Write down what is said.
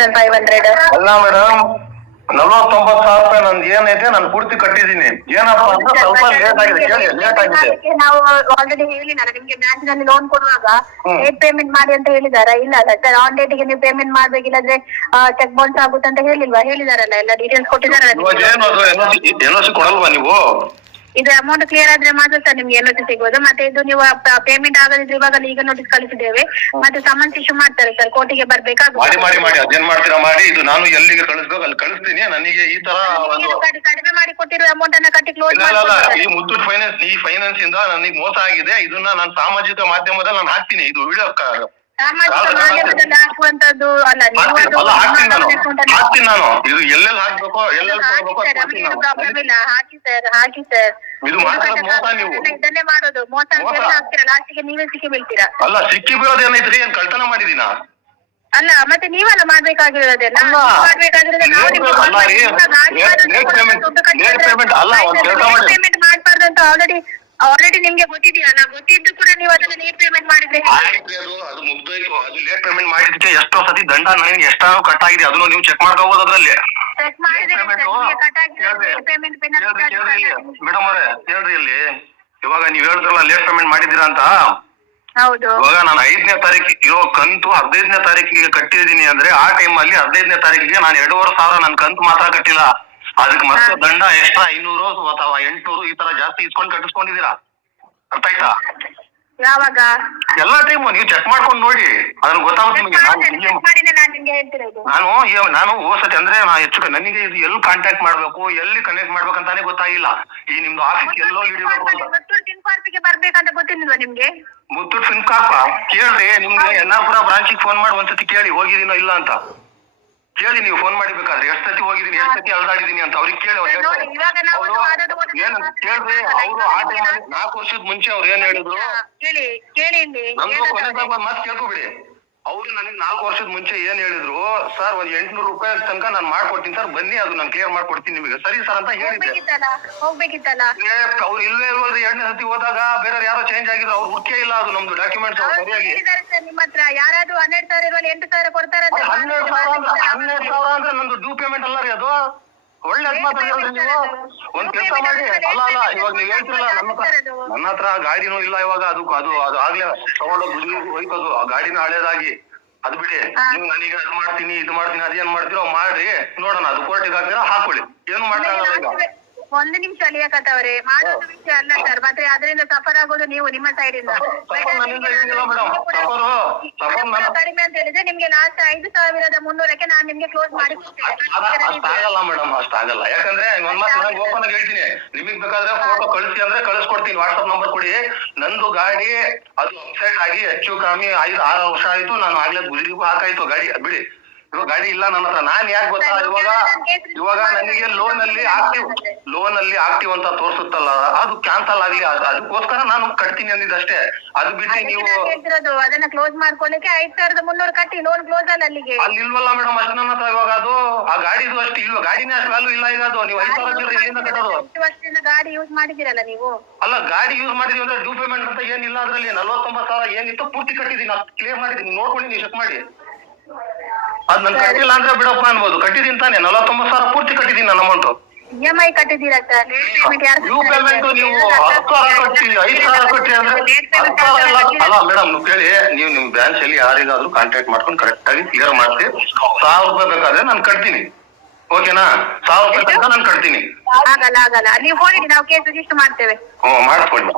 6,500. ಅಲ್ಲ ಮೇಡಮ್, 49,000 ರೂಪಾಯಿ ನಂದು ಏನೈತೆ ನಾನು ಪೂರ್ತಿ ಕಟ್ಟಿದೀನಿ. ಏನಪ್ಪಾ ಅಂದ್ರೆ ಸ್ವಲ್ಪ ಲೇಟ್ ಆಗಿದೆ, ಲೇಟ್ ಆಗಿದೆ. ನಾವು ಆಲ್ರೆಡಿ ಹೇಳಿಲ್ಲ ನಿಮ್ಗೆ ಬ್ಯಾಂಕ್ ನಲ್ಲಿ ಲೋನ್ ಕೊಡುವಾಗ ಲೇಟ್ ಪೇಮೆಂಟ್ ಮಾಡಿ ಅಂತ ಹೇಳಿದಾರಾ? ಇಲ್ಲ ಅಲ್ಲ ಸರ್, ಆನ್ ಡೇಟಿಗೆ ನೀವು ಪೇಮೆಂಟ್ ಮಾಡ್ಬೇಕಿಲ್ಲದ್ರೆ ಚೆಕ್ ಬೌನ್ಸ್ ಆಗುತ್ತೆ ಅಂತ ಹೇಳಿದಾರಲ್ಲ, ಎಲ್ಲ ಡೀಟೇಲ್ಸ್ ಕೊಟ್ಟಿದಾರಲ್ಲ. ಎನ್ಒಸಿ ಕೊಡಲ್ವಾ ನೀವು? ಇದು ಅಮೌಂಟ್ ಕ್ಲಿಯರ್ ಆದ್ರೆ ಮಾತ್ರ ಸರ್ ನಿಮ್ಗೆ ಎನ್ಒಸಿ ಸಿಗೋದು. ಮತ್ತೆ ಇದು ನೀವು ಪೇಮೆಂಟ್ ಆಗದಿದ್ರೆ ಇವಾಗ ಈಗ ನೋಟಿಸ್ ಕಳಿಸಿದ್ದೇವೆ, ಮತ್ತೆ ಸಮನ್ಸ್ ಇಶ್ಯೂ ಮಾಡ್ತಾರೆ ಸರ್, ಕೋರ್ಟಿಗೆ ಬರ್ಬೇಕಾಗುತ್ತೆ. ಮಾಡಿ ಅದೇನ್ ಮಾಡ್ತೀರಾ ಮಾಡಿ. ಇದು ನಾನು ಎಲ್ಲಿಗೆ ಕಳಿಸ್ಬೇಕು ಅಲ್ಲಿ ಕಳಿಸ್ತೀನಿ. ನನಗೆ ಈ ತರ ಕಡಿಮೆ ಮಾಡಿ ಕೊಟ್ಟಿರೋ ಅಮೌಂಟ್ ಅನ್ನ ಕಟ್ಟಿ ಕ್ಲೋಸ್ ಈ ಮುತ್ತೂಟ್ ಫೈನಾನ್ಸ್, ಈ ಫೈನಾನ್ಸ್ ಇಂದ ನನಗೆ ಮೋಸ ಆಗಿದೆ. ಇದನ್ನ ನಾನು ಸಾಮಾಜಿಕ ಮಾಧ್ಯಮದಲ್ಲಿ ನಾನು ಹಾಕ್ತೀನಿ. ಇದು ವಿಡಿಯೋ ಸಾಮಾಜಿಕ ಮಾಧ್ಯಮದಲ್ಲಿ ಹಾಕುವಂತದ್ದು ಅಲ್ಲ, ಹಾಕ್ತೀನಿ ನಾನು. ಇದು ಎಲ್ಲೆಲ್ಲಿ ಹಾಕ್ಬೇಕು, ಎಲ್ಲೆಲ್ಲಿ ಪ್ರಾಬ್ಲಮ್ ಇಲ್ಲ, ಹಾಕಿ ಸರ್. ಇದು ಮಾತಾಡೋದು ಮೋಸ. ನೀವು ಇದನ್ನೇ ಮಾಡೋದು ಮೋಸ ಅಂತ ಹೇಳಿ ಹಾಕ್ತೀರಾ, ಲಾಸ್ಟಿಗೆ ನೀವೇ ಸಿಕ್ಕಿ ಬೀಳ್ತೀರಾ. ಅಲ್ಲ, ಸಿಕ್ಕಿ ಬೀಳೋದು ಏನೈತ್ರಿ? ಏನ್ ಕಳ್ತನ ಮಾಡಿದೀನಾ? ಅಲ್ಲ, ಮತ್ತೆ ನೀವೆಲ್ಲ ಮಾಡ್ಬೇಕಾಗಿರೋದೆಲ್ಲ ಪೇಮೆಂಟ್ ಮಾಡ್ಬಾರ್ದು ಅಂತ ಆಲ್ರೆಡಿ ನಿಮ್ಗೆ ಗೊತ್ತಿದೆಯಲ್ಲ. ಗೊತ್ತಿದ್ದು ಕೂಡ ನೀವು ಅದನ್ನ ಲೇಟ್ ಪೇಮೆಂಟ್ ಮಾಡಿದ್ರೆ ಅದು ಮುಗ್ದೋಯ್ತು. ಅದು ಲೇಟ್ ಪೇಮೆಂಟ್ ಮಾಡಿದಕ್ಕೆ ಎಷ್ಟೋ ಸತಿ ದಂಡ ನನಗೆ ಎಷ್ಟಾದ್ರು ಕಟ್ ಆಗಿದೆ. ಅದನ್ನು ನೀವು ಚೆಕ್ ಮಾಡ್ಕೋಬಹುದು ಅದ್ರಲ್ಲಿ. ಮೇಡಮ್ ಅವರೇ ಹೇಳ್ರಿ, ಇಲ್ಲಿ ಇವಾಗ ನೀವ್ ಹೇಳಿದ್ರಲ್ಲ ಲೇಟ್ ಪೇಮೆಂಟ್ ಮಾಡಿದೀರಾ ಅಂತ. ಹೌದು. ಇವಾಗ ನಾನು 5ನೇ ತಾರೀಕು ಇರೋ ಕಂತು 15ನೇ ತಾರೀಕಿಗೆ ಕಟ್ಟಿದೀನಿ ಅಂದ್ರೆ, ಆ ಟೈಮ್ ಅಲ್ಲಿ 15ನೇ ತಾರೀಕಿಗೆ ನಾನು 2,500 ನನ್ ಕಂತು ಮಾತ್ರ ಕಟ್ಟಿಲ್ಲ. ಅದಕ್ಕೆ ಮತ್ತೆ ದಂಡ ಎಕ್ಸ್ಟ್ರಾ 500 ಅಥವಾ 800 ಈ ತರ ಜಾಸ್ತಿ ಇಸ್ಕೊಂಡು ಕಟ್ಟಿಸ್ಕೊಂಡಿದೀರಾ. ಅರ್ಥ ಆಯ್ತಾ? ಯಾವಾಗ? ಎಲ್ಲಾ ಟೈಮು ನೀವು ಚೆಕ್ ಮಾಡ್ಕೊಂಡು ನೋಡಿ, ಅದನ್ನ ಗೊತ್ತಾಗುತ್ತೆ ನಿಮಗೆ. ನಾನು ಹೋಸತಿ ಅಂದ್ರೆ ಹೆಚ್ಚು ನನಗೆ ಇದು ಎಲ್ಲಿ ಕಾಂಟ್ಯಾಕ್ಟ್ ಮಾಡ್ಬೇಕು, ಎಲ್ಲಿ ಕನೆಕ್ಟ್ ಮಾಡ್ಬೇಕಂತಾನೆ ಗೊತ್ತಾಗಿಲ್ಲ. ಈ ನಿಮ್ದು ಆಫೀಸ್ ಎಲ್ಲೋ ಹಿಡಿಬೇಕು ಅಂತ. ಬರ್ಬೇಕಂತ ಗೊತ್ತಿಲ್ವಾ ನಿಮ್ಗೆ? ಮುತ್ತೂಟ್ ಫಿನ್ಕಾರ್ಪ್ ಕೇಳ್ರಿ. ನಿಮ್ಗೆ ಯನ್ನಾಪುರ ಬ್ರಾಂಚಿಗೆ ಫೋನ್ ಮಾಡಿ ಒಂದ್ಸತಿ ಕೇಳಿ ಹೋಗಿದೀನೋ ಇಲ್ಲ ಅಂತ ಕೇಳಿ. ನೀವು ಫೋನ್ ಮಾಡಿಬೇಕಾದ್ರೆ ಎಷ್ಟು ಸತಿ ಹೋಗಿದೀನಿ, ಎಷ್ಟು ಸತಿ ಅಲ್ದಾಡಿದೀನಿ ಅಂತ ಅವ್ರಿಗೆ ಕೇಳಿ. ಅವ್ರು ಏನ್ ಕೇಳ್ರಿ. ಅವ್ರು ಆ ಟೈಮಲ್ಲಿ 4 ವರ್ಷದ ಮುಂಚೆ ಅವ್ರು ಏನ್ ಹೇಳಿದ್ರು ನಮ್ದು ಕೊನೆದಾಗ ಮಾತು ಕೇಳ್ಕೊಬಿಡಿ. ಅವ್ರು ನನಗೆ 4 ವರ್ಷದ ಮುಂಚೆ ಏನ್ ಹೇಳಿದ್ರು, ಸರ್ 800 ರೂಪಾಯಿ ತನಕ ನಾನು ಮಾಡ್ಕೊಡ್ತೀನಿ ಸರ್, ಬನ್ನಿ ಅದು ನಾನು ಕ್ಲಿಯರ್ ಮಾಡ್ಕೊಡ್ತೀನಿ ನಿಮಗೆ. ಸರಿ ಸರ್ ಅಂತ ಹೇಳಿದ್ದೆ. ಅವ್ರು ಇಲ್ವೇ ಇಲ್ವಲ್ರಿ. 2ನೇ ಸತಿ ಹೋದಾಗ ಬೇರೆ ಯಾರೋ ಚೇಂಜ್ ಆಗಿದ್ರು. ಅವ್ರು ಹುಡುಕೇ ಇಲ್ಲ ಅದು ನಮ್ದು ಡಾಕ್ಯುಮೆಂಟ್ಸ್ ಸರಿಯಾಗಿ. ನಿಮ್ಮ ಹತ್ರ ಯಾರಾದ್ರೂ 12,000 8,000 ಕೊಡ್ತಾರೆ. 12,000 ಅಂದ್ರೆ ನಂದು ಡ್ಯೂ ಪೇಮೆಂಟ್ ಅಲ್ಲ ರೀ ಅದು. ಒಳ್ಳೆ ಮಾತಾಡಿದ್ರಿ ನೀವು. ಒಂದ್ ಕೆಲಸ ಮಾಡಿ. ಅಲ್ಲ ಇವಾಗ ನೀವ್ ಹೇಳ್ತಿರಲ್ಲ ನನ್ನ ಹತ್ರ ಗಾಡಿನೂ ಇಲ್ಲ ಇವಾಗ. ಅದು ಆಗ್ಲೇ ತಗೊಂಡೋಗಿ ಹೋಯ್ತದು. ಆ ಗಾಡಿನ ಹಳೇದಾಗಿ. ಅದ್ ಬಿಡಿ. ನೀವು ನನಗೆ ಅದು ಮಾಡ್ತೀನಿ ಇದು ಮಾಡ್ತೀನಿ ಅದೇನ್ ಮಾಡ್ತೀರೋ ಮಾಡ್ರಿ, ನೋಡೋಣ. ಅದು ಕೋರ್ಟಿಗೆ ಹಾಕ್ತೀರಾ ಹಾಕೊಳ್ಳಿ, ಏನು ಮಾಡ್ತಾಗಲ್ಲ ಈಗ. ಒಂದು ನಿಮಿಷ ಅಲಿಯಾಕತ್ತವ್ರೆ, ಮಾಡೋದು ವಿಷಯ ಅಲ್ಲ ಸರ್. ಮತ್ತೆ ಅದರಿಂದ ಸಫರ್ ಆಗೋದು ನೀವು ನಿಮ್ಮ ಸೈಡ್ ಇಂದ. ಕಡಿಮೆ ಅಂತ ಹೇಳಿದ್ರೆ ನಿಮ್ಗೆ ಲಾಸ್ಟ್ 5,300ಕ್ಕೆ ನಾನು ನಿಮ್ಗೆ ಕ್ಲೋಸ್ ಮಾಡಿ ಅಷ್ಟಾಗಲ್ಲ ಮೇಡಮ್, ಅಷ್ಟಾಗಲ್ಲ. ಯಾಕಂದ್ರೆ ಒಂದ್ ಮಾತು ನಾನು ಓಪನ್ ಆಗಿ ಹೇಳ್ತೀನಿ. ನಿಮಗ್ ಬೇಕಾದ್ರೆ ಫೋಟೋ ಕಳಿಸಿ ಅಂದ್ರೆ ಕಳಿಸ್ಕೊಡ್ತೀನಿ. ವಾಟ್ಸ್ಆಪ್ ನಂಬರ್ ಕೊಡಿ. ನಂದು ಗಾಡಿ ಅದು ಅಪ್ಸೆಟ್ ಆಗಿ ಹೆಚ್ಚು ಕಮ್ಮಿ 5-6 ವರ್ಷ ಆಯ್ತು. ನಾನು ಆಗ್ಲೇ ಗುಜರಿಗೂ ಹಾಕಾಯ್ತು ಗಾಡಿ. ಬಿಡಿ, ಇವಾಗ ಗಾಡಿ ಇಲ್ಲ ನನ್ನ ಹತ್ರ. ನಾನ್ ಯಾಕೆ ಗೊತ್ತಾ, ಇವಾಗ ನನಗೆ ಲೋನ್ ಅಲ್ಲಿ ಆಕ್ಟಿವ್ ಅಂತ ತೋರ್ಸುತ್ತಲ್ಲ, ಅದು ಕ್ಯಾನ್ಸಲ್ ಆಗ್ಲಿ ಅದಕ್ಕೋಸ್ಕರ ನಾನು ಕಟ್ತೀನಿ ಅಂದಿದ್ದಷ್ಟೇ. ಅದು ಬಿಟ್ಟು ನೀವು ಅದನ್ನ ಕ್ಲೋಸ್ ಮಾಡ್ಕೊಳ್ಳಿಕ್ಕೆ 5,300 ಕಟ್ಟಿ ಲೋನ್ ಕ್ಲೋಸ್ ಅಲ್ಲ ಅಲ್ಲಿಗೆ. ಅಲ್ಲಿ ಇಲ್ವಲ್ಲ ಮೇಡಮ್ ಅಷ್ಟು ನನ್ನ ಹತ್ರ. ಇವಾಗ ಅದು ಆ ಗಾಡಿದು ಅಷ್ಟು ಇಲ್ವ, ಗಾಡಿನೇ ಅಷ್ಟು ವ್ಯಾಲ್ಯೂ ಇಲ್ಲ ಈಗ. ಅದು ನೀವು 5,000 ಎಲ್ಲಿಂದ ಕಟ್ಟೋದು? ವರ್ಷದಿಂದ ಗಾಡಿ ಯೂಸ್ ಮಾಡಿದಿರಲ್ಲ ನೀವು. ಅಲ್ಲ, ಗಾಡಿ ಯೂಸ್ ಮಾಡಿದೀವಿ ಅಂದ್ರೆ ಡ್ಯೂ ಪೇಮೆಂಟ್ ಅಂತ ಏನಿಲ್ಲ. ಅದ್ರಲ್ಲಿ 49,000 ಏನಿತ್ತು ಪೂರ್ತಿ ಕಟ್ಟಿದೀನಿ, ಕ್ಲಿಯರ್ ಮಾಡಿದೀನಿ. ನೋಡ್ಕೊಂಡು ನೀವು ಚೆಕ್ ಮಾಡಿ. ಅದ್ ನನ್ ಕಟ್ಟಿಲ್ಲ ಅಂದ್ರೆ ಬಿಡಪ್ಪ ಅನ್ಬೋದು. ಕಟ್ಟಿದೀನಿ ತಾನೆ, 49,000 ಪೂರ್ತಿ ಕಟ್ಟಿದೀನಿ ನನ್ನ ಅಮೌಂಟ್. EMI ಕಟ್ಟಿದ್ದೀರಾ ಸರ್? ಡ್ಯೂ ಪೇಮೆಂಟ್ ನೀವು 10,000 ಕಟ್ಟಿ 5,000 ಕಟ್ಟಿ ಅಂದ್ರೆ ಅಲ್ಲ ಮೇಡಮ್. ನೀವು ಕೇಳಿ, ನೀವು ನಿಮ್ ಬ್ರಾಂಚ್ ಅಲ್ಲಿ ಯಾರಿಗಾದ್ರೂ ಕಾಂಟ್ಯಾಕ್ಟ್ ಮಾಡ್ಕೊಂಡು ಕರೆಕ್ಟ್ ಆಗಿ ಕ್ಲಿಯರ್ ಮಾಡ್ತೀವಿ. 1,000 ರೂಪಾಯಿ ಬೇಕಾದ್ರೆ ನಾನು ಕಟ್ತೀನಿ. ಓಕೆನಾ? 1,000 ರೂಪಾಯಿ ತನಕ ನಾನು ಕಟ್ತೀನಿ. ಆಗಲ್ಲ, ನೀವು ಹೋಗಿ ನಾವು ಕೇಸ್ ರಿಜಿಸ್ಟರ್ ಮಾಡ್ತೇವೆ. ಮಾಡ್ಕೊಳ್ಳಿ.